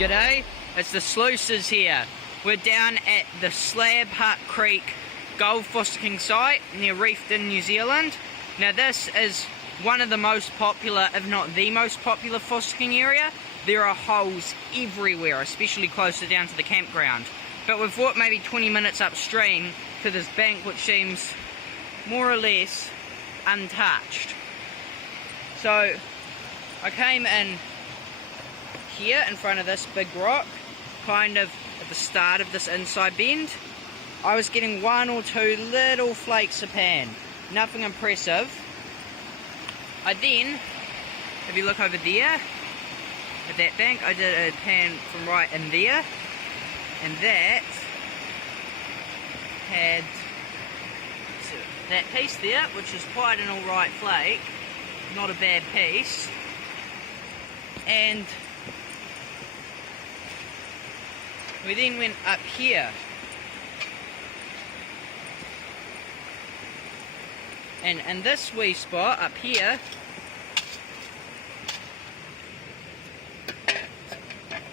G'day, it's the sluices here. We're down at the Slab Hut Creek gold fossicking site near Reefton, New Zealand. Now this is one of the most popular, if not the most popular fossicking area. There are holes everywhere, especially closer down to the campground. But we've walked maybe 20 minutes upstream to this bank which seems more or less untouched. So I came in here in front of this big rock, kind of at the start of this inside bend. I was getting one or two little flakes of pan, nothing impressive. I then, if you look over there at that bank, I did a pan from right in there, and that had that piece there, which is quite an alright flake, not a bad piece. And we then went up here, and in this wee spot up here,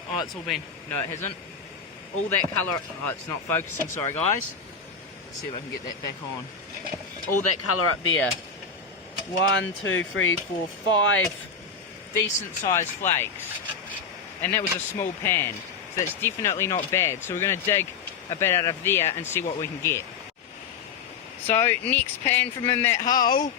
oh, it's all been, no it hasn't, all that colour, oh it's not focusing, sorry guys, let's see if I can get that back on, all that colour up there, 1, 2, 3, 4, 5 decent sized flakes, and that was a small pan. So it's definitely not bad. So we're going to dig a bit out of there and see what we can get. So next pan from in that hole,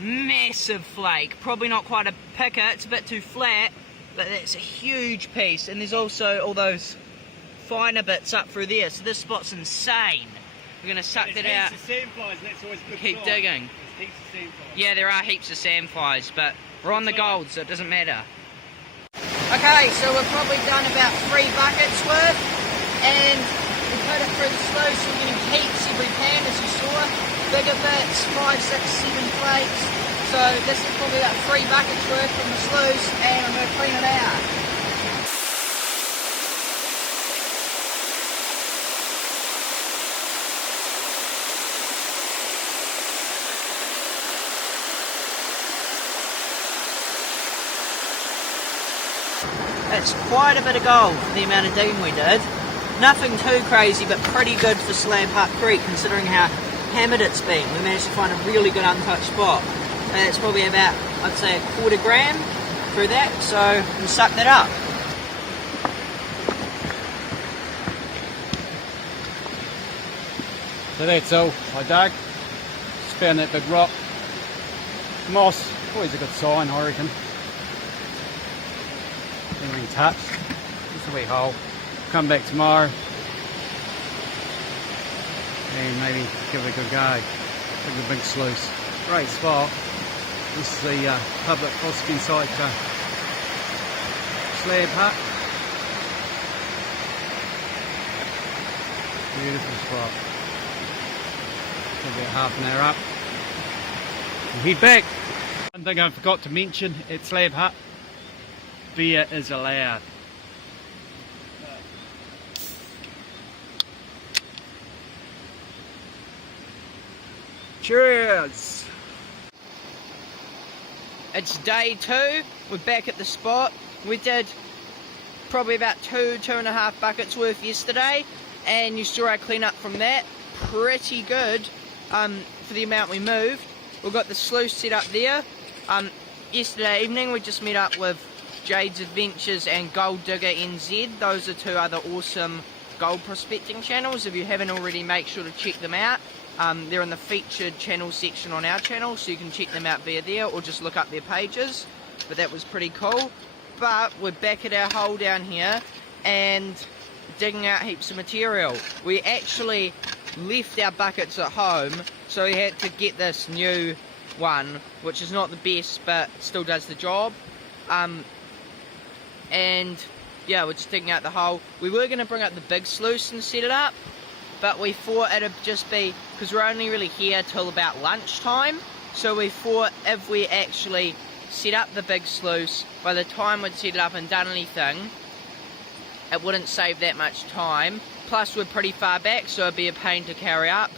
massive flake. Probably not quite a picker, it's a bit too flat, but that's a huge piece. And there's also all those finer bits up through there. So this spot's insane. We're going to suck that out. Keep digging. Yeah, there are heaps of sandflies, but we're on the gold, so it doesn't matter. Okay, so we've probably done about 3 buckets worth, and we put it through the sluice. We're getting heaps every pan, as you saw. Bigger bits, 5, 6, 7 flakes. So this is probably about 3 buckets worth from the sluice, and I'm going to clean it out. It's quite a bit of gold for the amount of dean we did. Nothing too crazy, but pretty good for Slab Hut Creek considering how hammered it's been. We managed to find a really good untouched spot. It's probably about, I'd say, a quarter gram through that, so we'll suck that up. So that's all I dug. Just found that big rock. Moss, always a good sign, I reckon. Anything touched, just a wee hole. Come back tomorrow and maybe give it a good go. Give it a big sluice. Great spot. This is the public fossicking site for Slab Hut. Beautiful spot. About half an hour up. We'll head back. One thing I forgot to mention at Slab Hut, beer is allowed. Cheers! It's day 2, we're back at the spot. We did probably about 2.5 buckets worth yesterday, and you saw our clean up from that. Pretty good for the amount we moved. We've got the sluice set up there. Yesterday evening we just met up with Jades Adventures and Gold Digger NZ. Those are 2 other awesome gold prospecting channels. If you haven't already, make sure to check them out. They're in the featured channel section on our channel, so you can check them out via there or just look up their pages. But that was pretty cool. But we're back at our hole down here and digging out heaps of material. We actually left our buckets at home, so we had to get this new one, which is not the best but still does the job. And yeah, we're just digging out the hole. We were going to bring up the big sluice and set it up, but we thought it'd just be, because we're only really here till about lunchtime, so we thought if we actually set up the big sluice, by the time we'd set it up and done anything, it wouldn't save that much time. Plus we're pretty far back, so it'd be a pain to carry up.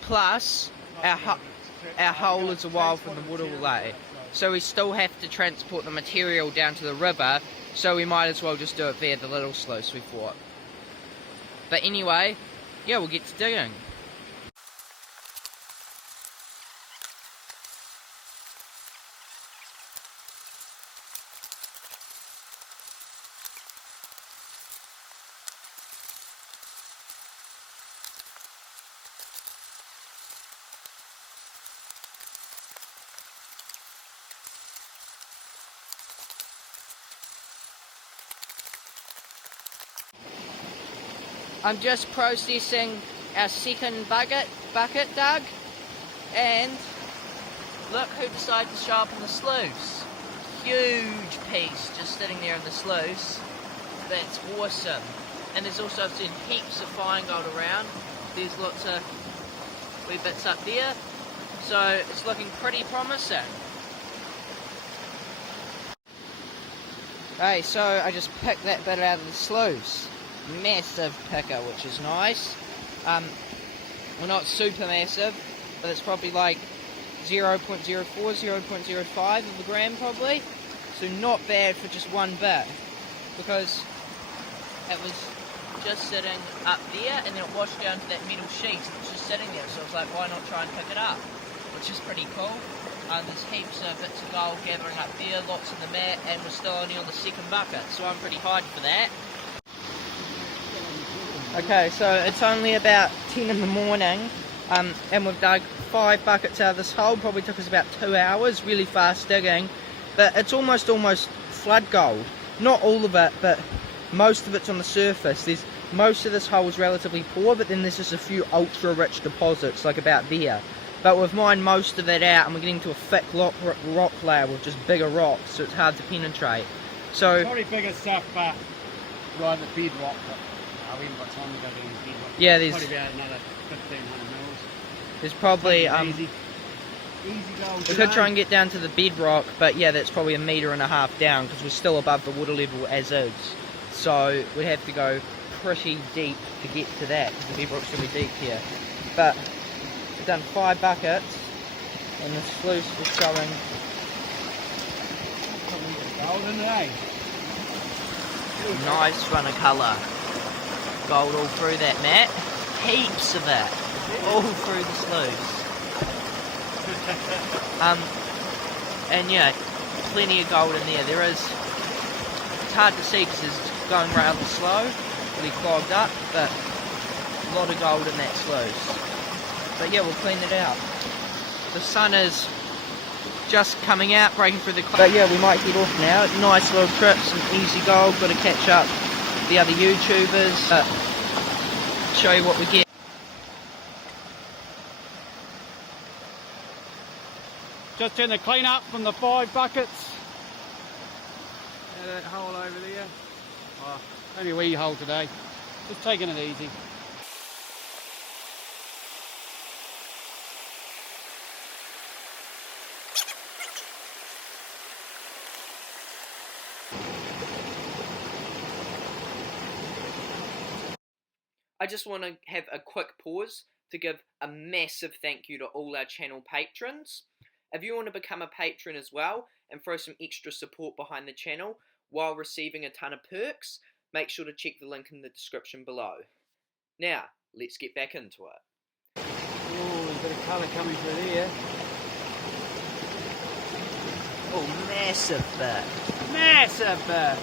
Plus our hole is a while from the waterway. so we still have to transport the material down to the river, so we might as well just do it via the little sluice, we thought. But anyway, yeah, we'll get to digging. I'm just processing our second bucket dug, and look who decided to show up in the sluice. Huge piece just sitting there in the sluice. That's awesome. And there's also, I've seen heaps of fine gold around. There's lots of wee bits up there, so it's looking pretty promising. Okay, so I just picked that bit out of the sluice. Massive picker, which is nice. Well, not super massive, but it's probably like 0.04, 0.05 of a gram probably. So not bad for just one bit, because it was just sitting up there and then it washed down to that metal sheet and it was just sitting there. So I was like, why not try and pick it up? Which is pretty cool. There's heaps of bits of gold gathering up there, lots in the mat, and we're still only on the second bucket, so I'm pretty hyped for that. Okay, so it's only about 10 in the morning, and we've dug 5 buckets out of this hole. Probably took us about 2 hours, really fast digging, but it's almost flood gold. Not all of it, but most of it's on the surface. Most of this hole is relatively poor, but then there's just a few ultra rich deposits, like about there. But we've mined most of it out, and we're getting to a thick rock layer with just bigger rocks, so it's hard to penetrate. So Probably bigger stuff right at the bedrock, but we haven't got time to go down the bedrock. Yeah, probably about another 1,500 mils. There's probably easy gold. we could try and get down to the bedrock, but yeah, that's probably 1.5 meters down, because we're still above the water level as is. So we'd have to go pretty deep to get to that, because the bedrock's really deep here. But we've done 5 buckets, and the sluice was showing Gold in there. nice run of colour. Gold all through that mat. Heaps of it. All through the sluice. And yeah, plenty of gold in there. It's hard to see because it's going rather slow, really clogged up, but a lot of gold in that sluice. But yeah, we'll clean it out. The sun is just coming out, breaking through the clouds. But yeah, we might head off now. Nice little trip, some easy gold. Got to catch up the other YouTubers. Show you what we get. Just in the clean up from the 5 buckets. That hole over there. Oh, only a wee hole today. Just taking it easy. I just want to have a quick pause to give a massive thank you to all our channel patrons. If you want to become a patron as well and throw some extra support behind the channel while receiving a ton of perks, make sure to check the link in the description below. Now, let's get back into it. Oh, there's a bit of colour coming through there. Oh, massive bit. Massive bit.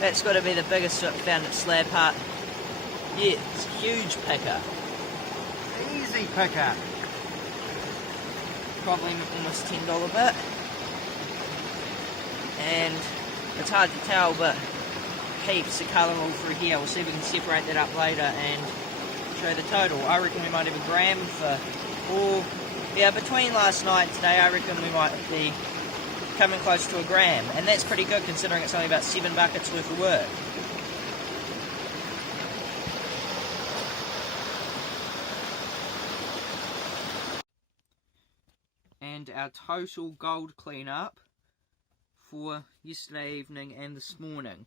That's got to be the biggest found at Slab Hut. Yeah, it's a huge picker. Easy picker. Probably almost $10 bit. And it's hard to tell, but heaps of colour all through here. We'll see if we can separate that up later and show the total. I reckon we might have a gram yeah, between last night and today, I reckon we might be coming close to a gram. And that's pretty good considering it's only about 7 buckets worth of work. And our total gold cleanup for yesterday evening and this morning.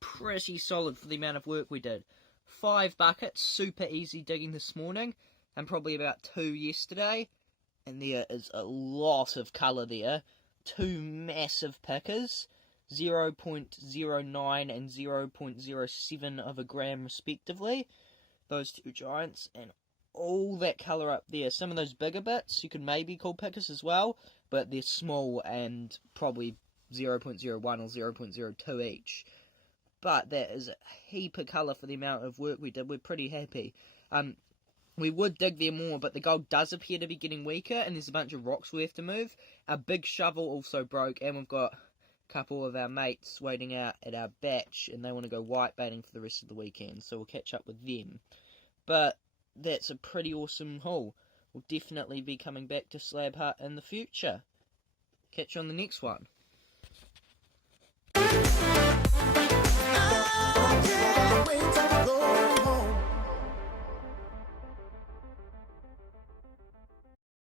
Pretty solid for the amount of work we did. 5 buckets, super easy digging this morning, and probably about 2 yesterday. And there is a lot of colour there. Two massive pickers, 0.09 and 0.07 of a gram respectively. Those two giants, and all that colour up there. Some of those bigger bits you could maybe call pickers as well, but they're small and probably 0.01 or 0.02 each. But that is a heap of colour for the amount of work we did. We're pretty happy. We would dig there more, but the gold does appear to be getting weaker, and there's a bunch of rocks we have to move. Our big shovel also broke, and we've got a couple of our mates waiting out at our batch, and they want to go whitebaiting for the rest of the weekend, so we'll catch up with them. But that's a pretty awesome haul. We'll definitely be coming back to Slab Hut in the future. Catch you on the next one. I can't wait to go home.